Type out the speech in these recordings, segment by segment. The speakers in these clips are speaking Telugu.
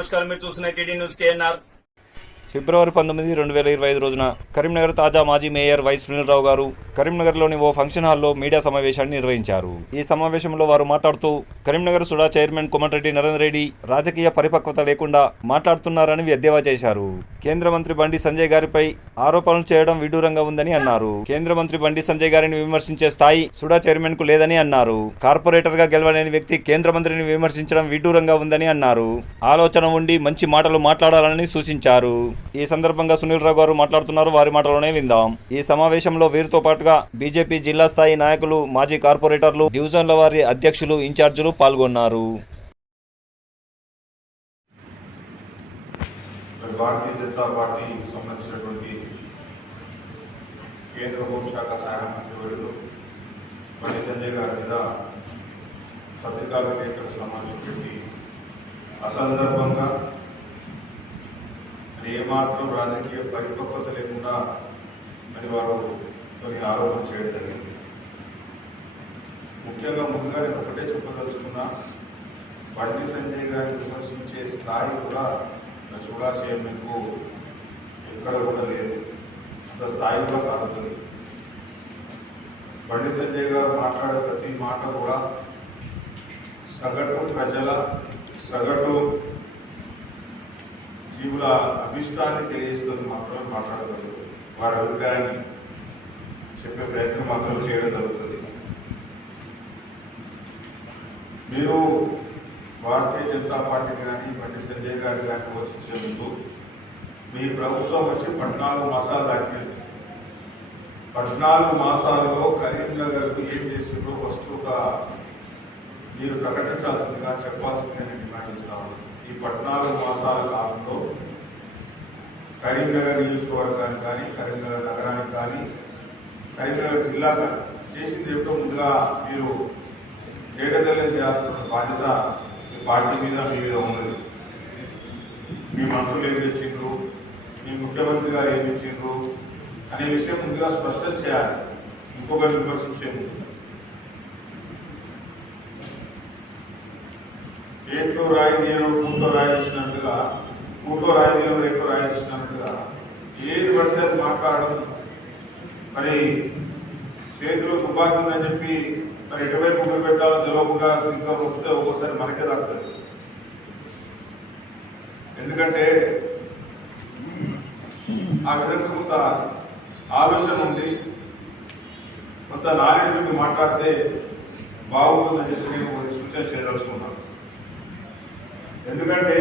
నమస్కారం. మీరు చూస్తున్న టీడీ న్యూస్ కేఎన్ఆర్. ఫిబ్రవరి పంతొమ్మిది రెండు వేల ఇరవై ఐదు రోజున కరీంనగర్ తాజా మాజీ మేయర్ వై సునీల్ రావు గారు కరీంనగర్లోని ఓ ఫంక్షన్ హాల్లో మీడియా సమావేశాన్ని నిర్వహించారు. ఈ సమావేశంలో వారు మాట్లాడుతూ కరీంనగర్ సుడా చైర్మన్ కోమటిరెడ్డి నరేంద్ర రెడ్డి రాజకీయ పరిపక్వత లేకుండా మాట్లాడుతున్నారని ఎద్దేవా చేశారు. కేంద్ర మంత్రి బండి సంజయ్ గారిపై ఆరోపణలు చేయడం విడూరంగా ఉందని అన్నారు. కేంద్ర మంత్రి బండి సంజయ్ గారిని విమర్శించే స్థాయి సుడా చైర్మన్కు లేదని అన్నారు. కార్పొరేటర్గా గెలవలేని వ్యక్తి కేంద్ర మంత్రిని విమర్శించడం విడ్డూరంగా ఉందని అన్నారు. ఆలోచన ఉండి మంచి మాటలు మాట్లాడాలని సూచించారు. ఈ సందర్భంగా సునీల్ రావు గారు మాట్లాడుతున్నారు. వారి మాటలోనే విందాం. ఈ సమావేశంలో వీరితో పాటుగా సందర్భంగా బీజేపీ జిల్లా స్థాయి నాయకులు మాజీ కార్పొరేటర్లు డివిజన్ల వారి అధ్యక్షులు ఇన్ఛార్జీలు పాల్గొన్నారు. భారతీయ జనతా పార్టీకి సంబంధించినటువంటి కేంద్ర హోంశాఖ సహాయ మంత్రివర్యులు బండి సంజయ్ గారి మీద పత్రికా విలేకరుల సమావేశం పెట్టి అసందర్భంగా ఏమాత్రం రాజకీయ పరిపక్వత లేకుండా మరి వారు కొన్ని ఆరోపణ చేయడం జరిగింది. ముఖ్యంగా ముందుగా నేను ఒకటే చెప్పదలుచుకున్నా బండి సంజయ్ గారిని విమర్శించే స్థాయి కూడా చూడా చైర్మన్కు ఎక్కడ కూడా లేదు. అంత స్థాయి కూడా కాదు బండి సంజయ్ గారు మాట్లాడే ప్రతి మాట కూడా సగటు ప్రజల సగటు జీవుల అభిష్టాన్ని తెలియజేస్తుంది మాత్రమే మాట్లాడగలరు వారి అభిప్రాయాన్ని చెప్పే ప్రయత్నం మాత్రం చేయడం జరుగుతుంది. మీరు భారతీయ జనతా పార్టీకి కానీ బండి సంజయ్ గారి కానీ వచ్చే ముందు మీ ప్రభుత్వం వచ్చి పద్నాలుగు మాసాలు దాటిపోయింది పద్నాలుగు మాసాలలో కరీంనగర్కు ఏం చేసిందో వస్తువుగా మీరు ప్రకటించాల్సిందిగా చెప్పాల్సిందిగా నేను డిమాండ్ ఇస్తా ఈ పద్నాలుగు మాసాల కాలంలో కరీంనగర్ నియోజకవర్గానికి కానీ కరీంనగర్ నగరానికి కానీ కరీంనగర్ జిల్లాగా చేసింది ఏమిటో ముందుగా మీరు ఏకదల్యం చేయాల్సిన బాధ్యత మీ పార్టీ మీద మీ మీద ఉన్నది. మీ మంత్రులు ఏమి ఇచ్చిండ్రు మీ ముఖ్యమంత్రి గారు ఏమి ఇచ్చిండ్రు అనే విషయం ముందుగా స్పష్టం చేయాలి. ఇంకొకటి విమర్శించే ముందు ఏట్లో రాయి నేను కూట్లో రాయి కూట్లో రాయి నేను ఎక్కువ రాయి ఏది పడితే అది మాట్లాడడం మరి చేతిలో తుపాకీ ఉందని చెప్పి మరి ఎటువైపు ముగ్గురు పెట్టాలో తెలియకుండా ఇంకా వస్తే ఒక్కోసారి మనకే తగ్గుతుంది ఎందుకంటే ఆ విధంగా కొంత ఆలోచన ఉంది కొంత నాలెడ్జ్ నుండి మాట్లాడితే బాగుంటుందని చెప్పి నేను సూచన చేయదలుచుకున్నాను. ఎందుకంటే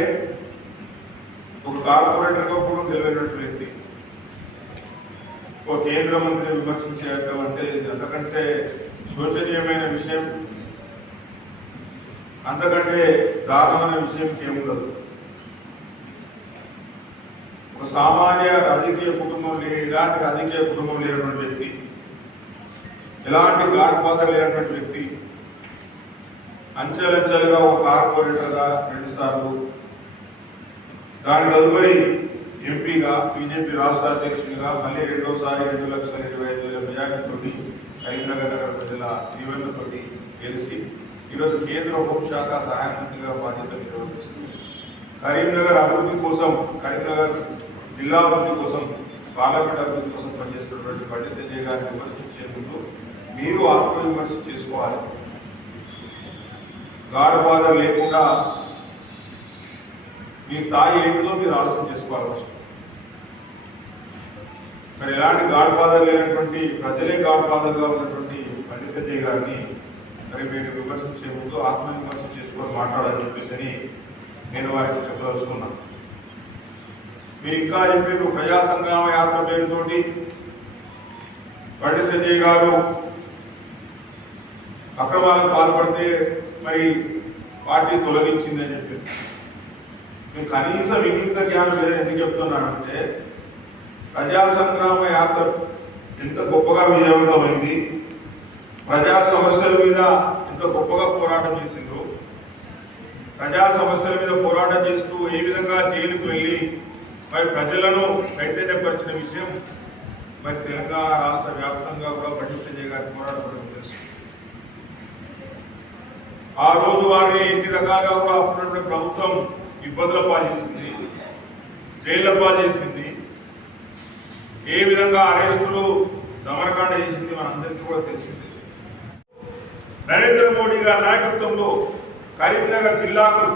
ఒక కార్పొరేటర్గా కూడా తెలివైనటువంటి వ్యక్తి ఒక కేంద్ర మంత్రిని విమర్శించేయటం అంటే అంతకంటే శోచనీయమైన విషయం అంతకంటే దారుణమైన విషయం ఏముండదు ఒక సామాన్య రాజకీయ కుటుంబం లేని ఎలాంటి రాజకీయ కుటుంబం లేనటువంటి వ్యక్తి ఎలాంటి గాడ్ ఫాదర్ లేనటువంటి వ్యక్తి అంచెలంచెలుగా ఒక కార్పొరేటర్గా రెండుసార్లు దాని తదుపరి ఎంపీగా బీజేపీ రాష్ట్ర అధ్యక్షునిగా మళ్ళీ రెండోసారి రెండు లక్షల ఇరవై ఐదు వేల మెజార్టీతోటి కరీంనగర్ నగర ప్రజల దీవెనతోటి గెలిచి ఈరోజు కేంద్ర హోంశాఖ సహాయ మంత్రిగా బాధ్యత నిర్వహిస్తుంది. కరీంనగర్ అభివృద్ధి కోసం కరీంనగర్ జిల్లా అభివృద్ధి కోసం పార్లమెంట్ అభివృద్ధి కోసం పనిచేస్తున్నటువంటి బండి సంజయ్ గారిని విమర్శించే ముందు మీరు ఆత్మవిమర్శ చేసుకోవాలి. గాఢబాధ లేకుండా మీ స్థాయి ఏంటిదో మీరు ఆలోచన చేసుకోవాలి ఫస్ట్. మరి ఎలాంటి గాడ్ ఫాదర్ లేనటువంటి ప్రజలే గాడ్ ఫాదర్గా ఉన్నటువంటి బండి సంజయ్ గారిని మరి మీరు విమర్శించే ముందు ఆత్మవిమర్శ చేసుకొని మాట్లాడాలని చెప్పేసి అని నేను వారికి చెప్పదలుచుకున్నాను మీరు ఇంకా చెప్పారు ప్రజా సంగ్రామ యాత్ర పేరుతోటి బండి సంజయ్ గారు అక్రమాలకు పాల్పడితే మరి పార్టీ తొలగించిందని చెప్పారు మీరు కనీసం ఇంగిత జ్ఞానం లేదని ఎందుకు చెప్తున్నానంటే ప్రజా సంగ్రామ యాత్ర ఎంత గొప్పగా విజయవంతమైంది ప్రజా సమస్యల మీద ఎంత గొప్పగా పోరాటం చేసిండ్రు. ప్రజా సమస్యల మీద పోరాటం చేస్తూ ఏ విధంగా జైలుకు వెళ్ళి మరి ప్రజలను చైతన్యపరిచిన విషయం మరి తెలంగాణ రాష్ట్ర వ్యాప్తంగా కూడా బండి గారి పోరాటం తెలుసు. ఆ రోజు వారిని ఎన్ని రకాలుగా కూడా అప్పుడున్న ప్రభుత్వం ఇబ్బందుల పాలు చేసింది జైళ్ళ పాలు చేసింది. ఏ విధంగా అరెస్టులు దమనకాండ చేసింది మనందరికీ కూడా తెలిసింది. నరేంద్ర మోడీ గారి నాయకత్వంలో కరీంనగర్ జిల్లాకు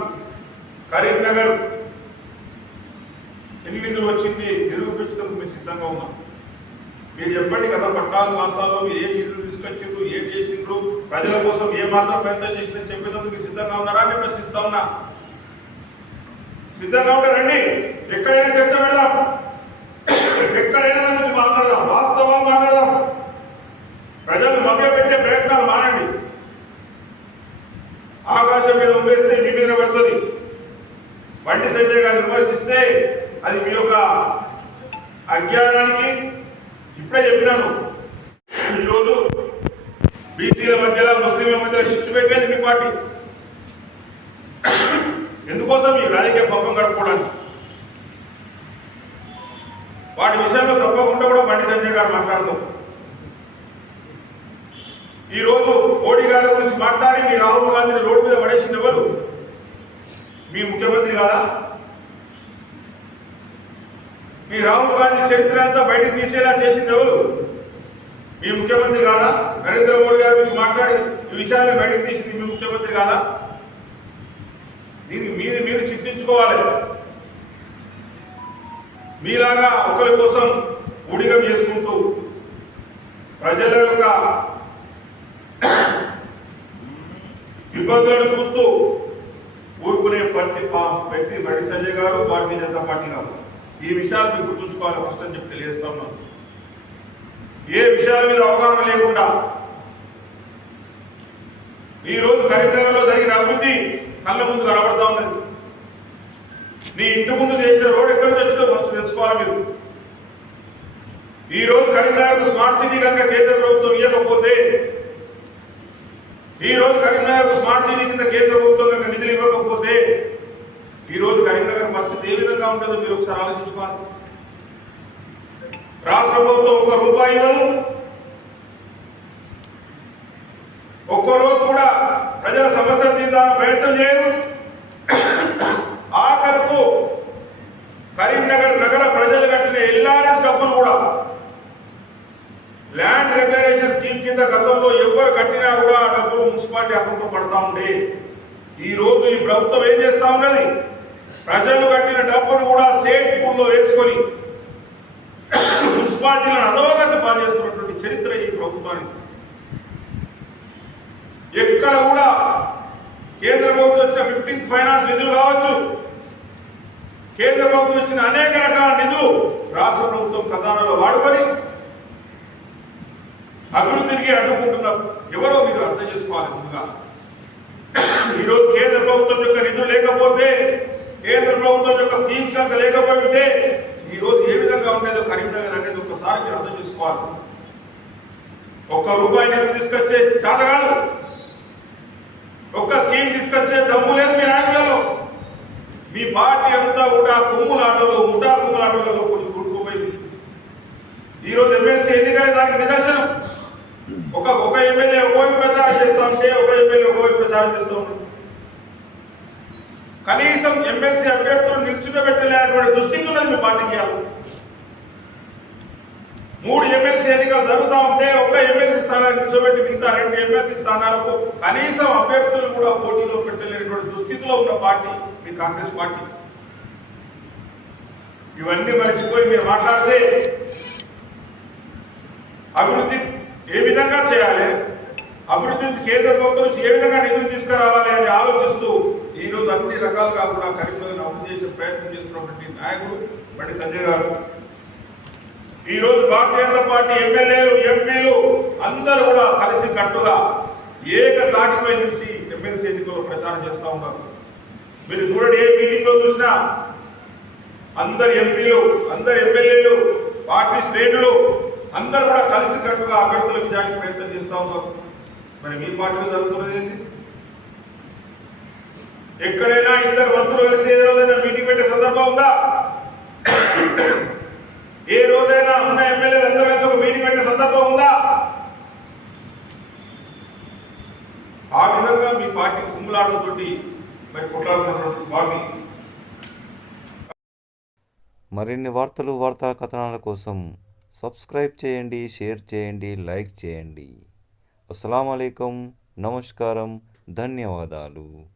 కరీంనగర్ ఎన్ని నిధులు వచ్చింది నిరూపించడానికి మేము సిద్ధంగా ఉన్నాం. మీరు చెప్పండి కదా పట్టాలు మాసాల్లో మీరు ఏ నిధులు తీసుకొచ్చిండ్రు ఏం చేసిండ్రు ప్రజల కోసం ఏ మాత్రం ప్రయత్నం చేసిందని చెప్పేందుకు మీరు సిద్ధంగా ఉన్నారా అని ప్రశ్నిస్తా ఉన్నా. సిద్ధంగా ఉంటే రండి. ఎక్కడైనా చర్చ పెడదాం. ఎక్కడైనా గురించి మాట్లాడదాం. వాస్తవం మాట్లాడదాం. ప్రజలు మభ్యపెట్టే ప్రయత్నాలు మానండి. ఆకాశం మీద ఉండేస్తే మీ మీద పడుతుంది. బండి సంజయ్ గారిని విమర్శిస్తే అది మీ యొక్క అజ్ఞానానికి ఇప్పుడే చెప్పినాను. ఈరోజు బీసీల మధ్యలో ముస్లింల మధ్యలో శిక్ష పెట్టేది మీ పార్టీ. ఎందుకోసం ఈ రాజకీయ పంపం గడుపుకోవడానికి వాటి విషయంలో తప్పకుండా కూడా బండి సంజయ్ గారు మాట్లాడతాం ఈ రోజు మోడీ గారి గురించి మాట్లాడి మీ రాహుల్ గాంధీని రోడ్డు మీద పడేసింది ఎవరు? మీ ముఖ్యమంత్రి కాదా? మీ రాహుల్ గాంధీ చరిత్ర అంతా బయటకు తీసేలా చేసింది ఎవరు? మీ ముఖ్యమంత్రి కాదా? నరేంద్ర మోడీ గారి గురించి మాట్లాడి ఈ విషయాన్ని బయటకు తీసింది మీ ముఖ్యమంత్రి కాదా? దీనికి మీది మీరు చింతించుకోవాలి మీలాగా ఒకరి కోసం ఊడిగం చేసుకుంటూ ప్రజల యొక్క ఇబ్బందులను చూస్తూ ఊరుకునే పట్టి వ్యక్తి బండి సంజయ్ గారు భారతీయ జనతా పార్టీ కాదు ఈ విషయాలు మీరు గుర్తుంచుకోవాలి ఫస్ట్ అని చెప్పి తెలియజేస్తా ఉన్నాను ఏ విషయాల మీద అవగాహన లేకుండా ఈ రోజు కరీంనగర్లో జరిగిన అభివృద్ధి కళ్ళ ముందు కనబడతా ఉన్నది. నీ ఇంటి ముందు చేసిన రోడ్ ఎక్కడి నుంచి వచ్చిందో ఫస్ట్ తెలుసుకోవాలి మీరు. ఈ రోజు కరీంనగర్ స్మార్ట్ సిటీ కనుక కేంద్ర ప్రభుత్వం ఇవ్వకపోతే ఈ రోజు కరీంనగర్ స్మార్ట్ సిటీ కింద కేంద్ర ప్రభుత్వం కనుక నిధులు ఇవ్వకపోతే ఈ రోజు కరీంనగర్ పరిస్థితి ఏ విధంగా ఉంటుందో మీరు ఒకసారి ఆలోచించుకోవాలి. రాష్ట్ర ప్రభుత్వం ఒక రూపాయి ఇవ్వదు ఒక్కో రోజు కూడా ప్రజల సమస్యలు తీర్చాలని ప్రయత్నం చేయదు ఆఖరుకు కరీంనగర్ నగర ప్రజలు కట్టిన ఎల్ఆర్ఎస్ డబ్బులు కూడా ల్యాండ్ రెగ్యులేషన్ స్కీమ్ కింద గతంలో ఎవరు కట్టినా కూడా ఆ డబ్బులు మున్సిపాలిటీ అకౌంట్లో పడతా ఉండే ఈ రోజు ఈ ప్రభుత్వం ఏం చేస్తా ఉన్నది? ప్రజలు కట్టిన డబ్బును కూడా స్టేట్ పూల్లో వేసుకొని మున్సిపాలిటీలను అధోగతి పాల్చేస్తున్నటువంటి చరిత్ర ఈ ప్రభుత్వానికి. ఎక్కడ కూడా కేంద్ర ప్రభుత్వం వచ్చిన ఫిఫ్టీన్త్ ఫైనాన్స్ నిధులు కావచ్చు. కేంద్ర ప్రభుత్వం ఇచ్చిన అనేక రకాల నిధులు రాష్ట్ర ప్రభుత్వం ఖజానాలో వాడుకొని అభివృద్ధికి అడ్డుకుంటున్నారు ఎవరో మీరు అర్థం చేసుకోవాలి ముందుగా. ఈరోజు కేంద్ర ప్రభుత్వం యొక్క నిధులు లేకపోతే కేంద్ర ప్రభుత్వం యొక్క స్కీమ్స్ కనుక లేకపోతే ఉంటే ఈ రోజు ఏ విధంగా ఉండేదో కరీంనగర్ అనేది ఒకసారి మీరు అర్థం చేసుకోవాలి. ఒక్క రూపాయి నిధులు తీసుకొచ్చే చేత కాదు. ఒక్క స్కీమ్ తీసుకొచ్చే దమ్ము లేదు మీ రాజకీయాల్లో మీ పార్టీ అంతా కూడా కుమ్ములాటలో ముఠా కుమ్ములాటలలో కొంచెం కొట్టుకుపోయింది. ఈరోజు ఎమ్మెల్సీ ఎన్నికలే దానికి నిదర్శనం. ఒక ఒక ఎమ్మెల్యే ఒకవైపు ప్రచారం చేస్తా ఉంటే ఒక ఎమ్మెల్యే ఒకవైపు ప్రచారం చేస్తూ ఉంటుంది కనీసం ఎమ్మెల్సీ అభ్యర్థులు నిల్చుండబెట్టలేనటువంటి దుస్థితి ఉన్నది మీ పార్టీకి మూడు ఎమ్మెల్సీ ఎన్నికలు జరుగుతూ ఉంటే ఒక్క ఎమ్మెల్సీ స్థానాన్ని నిల్చోబెట్టి మిగతా రెండు ఎమ్మెల్సీ స్థానాలకు కనీసం అభ్యర్థులు కూడా పోటీలో పెట్టలేనటువంటి దుస్థితిలో ఉన్న పార్టీ మీ కాంగ్రెస్ పార్టీ. ఇవన్నీ మరిచిపోయి మీరు మాట్లాడితే అభివృద్ధి ఏ విధంగా చేయాలి? అభివృద్ధి నుంచి కేంద్ర ప్రభుత్వం నుంచి ఏ విధంగా నిధులు తీసుకురావాలి అని ఆలోచిస్తూ ఈ రోజు అన్ని రకాలుగా కూడా కరీంనగర్ అభివృద్ధి చేసే ప్రయత్నం చేస్తున్నటువంటి నాయకుడు బండి సంజయ్ గారు. ఈరోజు భారతీయ జనతా పార్టీ ఎమ్మెల్యేలు ఎంపీలు అందరూ కూడా కలిసి కట్టుగా ఏక తాటిపై నిలిచి ఎమ్మెల్సీ ఎన్నికల్లో ప్రచారం చేస్తూ ఉన్నారు. మీరు చూడండి ఏ మీటింగ్లో చూసినా అందరు ఎంపీలు అందరు ఎమ్మెల్యేలు పార్టీ శ్రేణులు అందరూ కూడా కలిసి అభ్యర్థులకు అభ్యర్థుల ప్రయత్నం చేస్తూ ఉన్నారు మరి మీ పార్టీలో జరుగుతున్నది ఏంటి? ఎక్కడైనా ఇద్దరు మంత్రులు కలిసి ఏ రోజైనా మీటింగ్ పెట్టే సందర్భం ఉందా? ఏ రోజైనా ఉన్న ఎమ్మెల్యేలు అందరూ కలిసి ఒక మీటింగ్ పెట్టే సందర్భం ఉందా? ఆ విధంగా మీ పార్టీ కుమ్ములాటలతోటి మరి కొట్లాడుతున్నటువంటి పార్టీ. మరిన్ని వార్తలు వార్తా కథనాల కోసం సబ్స్క్రైబ్ చేయండి షేర్ చేయండి లైక్ చేయండి. అస్సలం అయికం నమస్కారం. ధన్యవాదాలు.